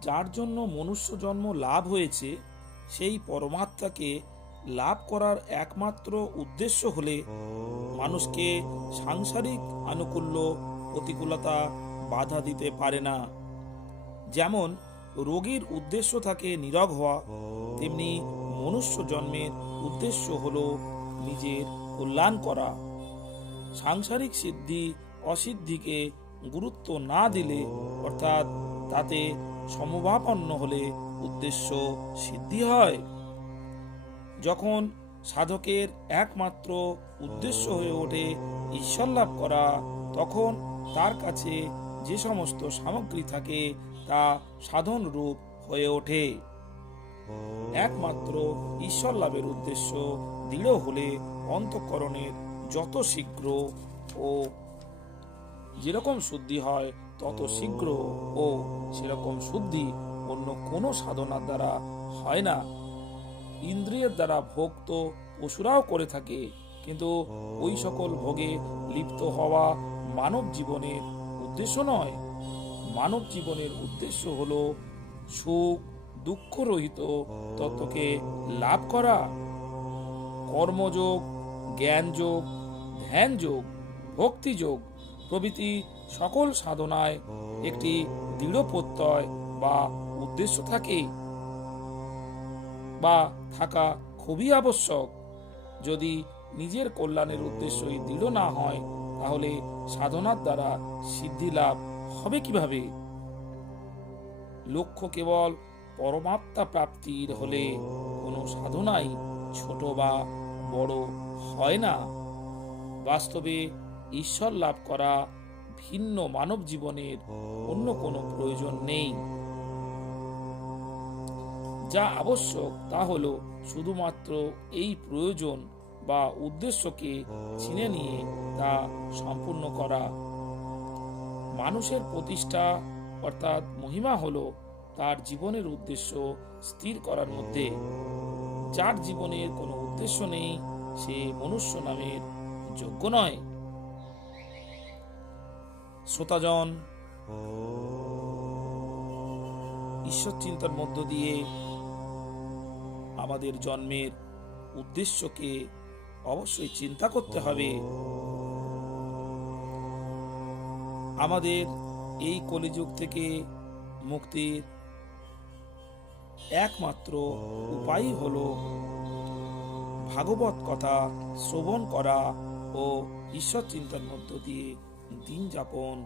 যার জন্য মনুষ্য জন্ম লাভ হয়েছে, সেই পরমাত্মাকে লাভ করার একমাত্র উদ্দেশ্য হলে মানুষকে সাংসারিক আনুকূল্য প্রতিকূলতা বাধা দিতে পারে না। যেমন রোগীর উদ্দেশ্য থাকে নীরব হওয়া, তেমনি মনুষ্য জন্মের উদ্দেশ্য হল নিজের কল্যাণ করা। সাংসারিক সিদ্ধি অসিদ্ধিকে গুরুত্ব না দিলে, অর্থাৎ তাতে সমভাপন্ন হলে উদ্দেশ্য সিদ্ধি হয়। যখন সাধকের একমাত্র উদ্দেশ্য হয়ে ওঠে ঈশ্বর লাভ করা, তখন তার কাছে যে সমস্ত সামগ্রী থাকে তা সাধন রূপ হয়ে ওঠে। একমাত্র ঈশ্বর লাভের উদ্দেশ্য দৃঢ় হলে অন্তঃকরণের যত শীঘ্র ও যেরকম শুদ্ধি হয়, তত শীঘ্র ও সেরকম শুদ্ধি অন্য কোনো সাধনার দ্বারা হয় না। ইন্দ্রিয়ের দ্বারা ভোগ তো পশুরাও করে থাকে, কিন্তু ওই সকল ভোগে লিপ্ত হওয়া মানব জীবনের উদ্দেশ্য নয়। মানব জীবনের উদ্দেশ্য হল সুখ দুঃখ রহিত তত্ত্বকে লাভ করা। কর্মযোগ, জ্ঞানযোগ, ধ্যানযোগ, ভক্তিযোগ প্রভৃতি সকল সাধনায় একটি দৃঢ় প্রত্যয় বা উদ্দেশ্য থাকে বা থাকা খুবই আবশ্যক। যদি নিজের কল্যাণের উদ্দেশ্যই দৃঢ় না হয়, তাহলে সাধনার দ্বারা সিদ্ধি লাভ হবে কীভাবে? লক্ষ্য কেবল পরমাত্মা প্রাপ্তির হলে কোনো সাধনাই ছোট বা বড় হয় না। বাস্তবে ঈশ্বর লাভ করা ভিন্ন মানব জীবনের অন্য কোনো প্রয়োজন নেই। যা আবশ্যক, তা হলো শুধুমাত্র এই প্রয়োজন বা উদ্দেশ্যকে চিনে নিয়ে তা সম্পূর্ণ করা। মানুষের প্রতিষ্ঠা অর্থাৎ মহিমা হলো তার জীবনের উদ্দেশ্য স্থির করার মধ্যে। যার জীবনের কোনো উদ্দেশ্য নেই, সে মনুষ্য নামের যোগ্য নয়। শ্রোতাজন ঈশ্বর চিন্তার মধ্য দিয়ে আমাদের জন্মের উদ্দেশ্যকে অবশ্যই চিন্তা করতে হবে। আমাদের এই কলিযুগ থেকে মুক্তির একমাত্র উপায় হলো ভাগবত কথা শ্রবণ করা ও ঈশ্বর চিন্তার মধ্য দিয়ে দিন যাপন।